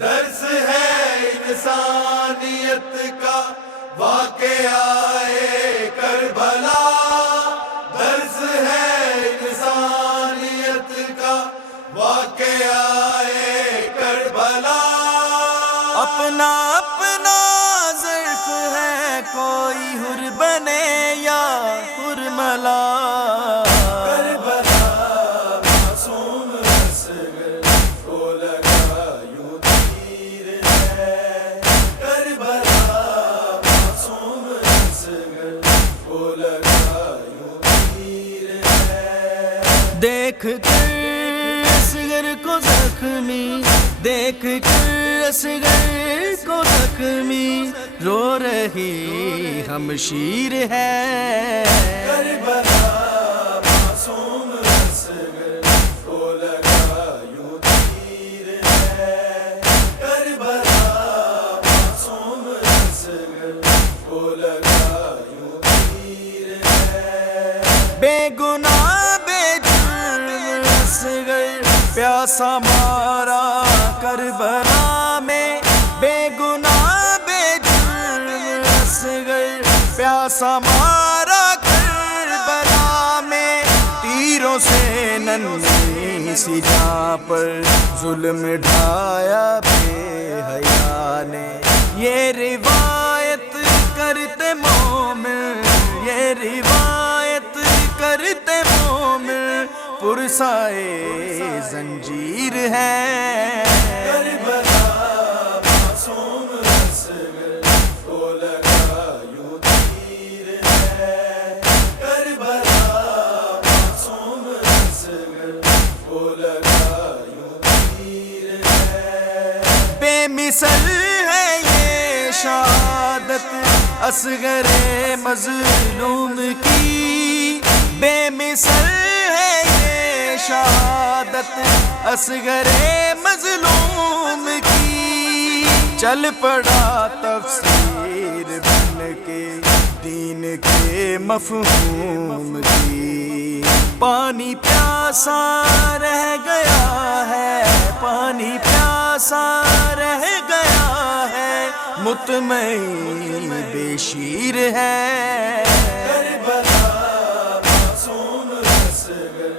درس ہے انسانیت کا واقعہ کربلا، درس ہے انسانیت کا واقعہ کربلا۔ اپنا اپنا ظرف ہے، کوئی حر بنے یا حرملا۔ دیکھ کر اصغر کو زخمی، دیکھ کر اصغر کو زخمی، رو رہی ہمشیر ہے۔ کربلا معصوم اصغر کو لگا یوں تیر ہے، کربلا معصوم اصغر کو لگا یوں تیر ہے۔ بے گناہ پیاسا مارا کربلا میں، بے گناہ بے جرم اصغر پیاسا مارا کربلا میں۔ تیروں سے ننھی سی جاں پر ظلم ڈھایا بے حیا نے۔ یہ روایت کرتے مومن، یہ روایت کرتے مومن، پرسائے زنجیر ہے۔ کربلا معصوم اصغر کو لگا یوں تیر ہے، کربلا معصوم اصغر کو لگا یوں تیر ہے۔ بے مثل ہے یہ شہادت اصغر مظلوم کی، بے مثل شہادت اصغر مظلوم کی۔ چل پڑا تفسیر بن کے دین کے مفہوم کی۔ پانی پیاسا رہ گیا ہے، پانی پیاسا رہ گیا ہے، مطمئن بے شیر ہے۔ کربلا معصوم اصغر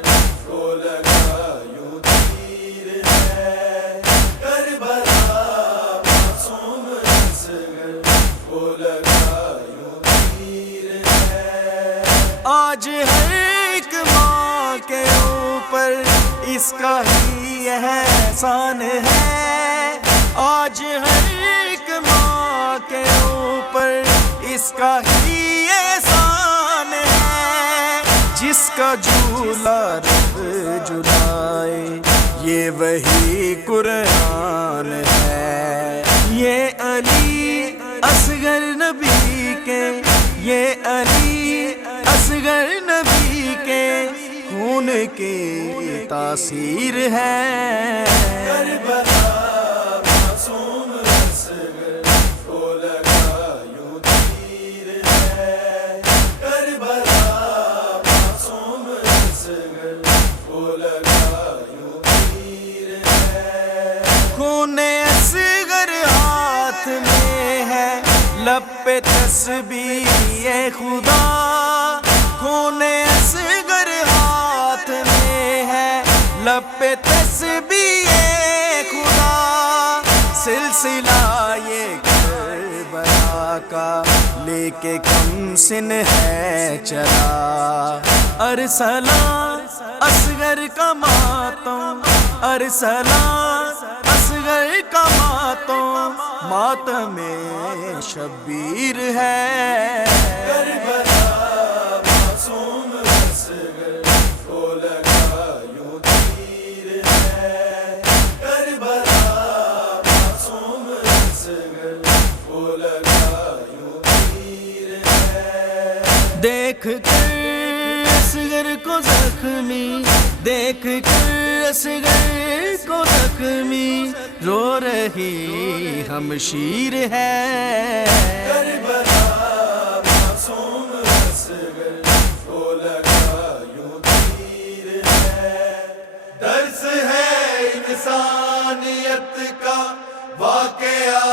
کو لگا یوں تیر ہے، کربلا معصوم اصغر کو لگا یوں تیر ہے۔ آج ہر ایک ماں کے اوپر اس کا ہی احسان ہے، آج ہر ایک ماں کے اوپر اس کا ہی احسان ہے۔ جس کا جھولا رب جھلائے یہ وہی قرآن ہے۔ یہ علی اصغر نبی کے، یہ علی اصغر نبی کے خون کی تاثیر ہے۔ کربلا معصوم اصغر کو لگا یوں تیر ہے، کربلا معصوم اصغر کو لگا یوں تیر ہے۔ خون اصغر ہاتھ میں ہے، لب پہ تسبیح خدا، خون اصغر ہاتھ میں ہے، لب پہ تسبیح خدا۔ سلسلہ یہ کربلا کا لے کے کم سن ہے چلا، ارسلان اصغر کا ماتم، ارسلان اصغر کا ماتم، ماتم شبیر ہے۔ کربلا معصوم اصغر کو لگا یوں تیر ہے، کربلا معصوم اصغر کو لگا یوں تیر ہے۔ دیکھ کر اصغر کو زخمی، دیکھ کر اصغر کو زخمی، رو رہی ہمشیر ہے۔ کربلا معصوم اصغر کو لگا یوں تیر ہے، درس ہے انسانیت کا واقعہ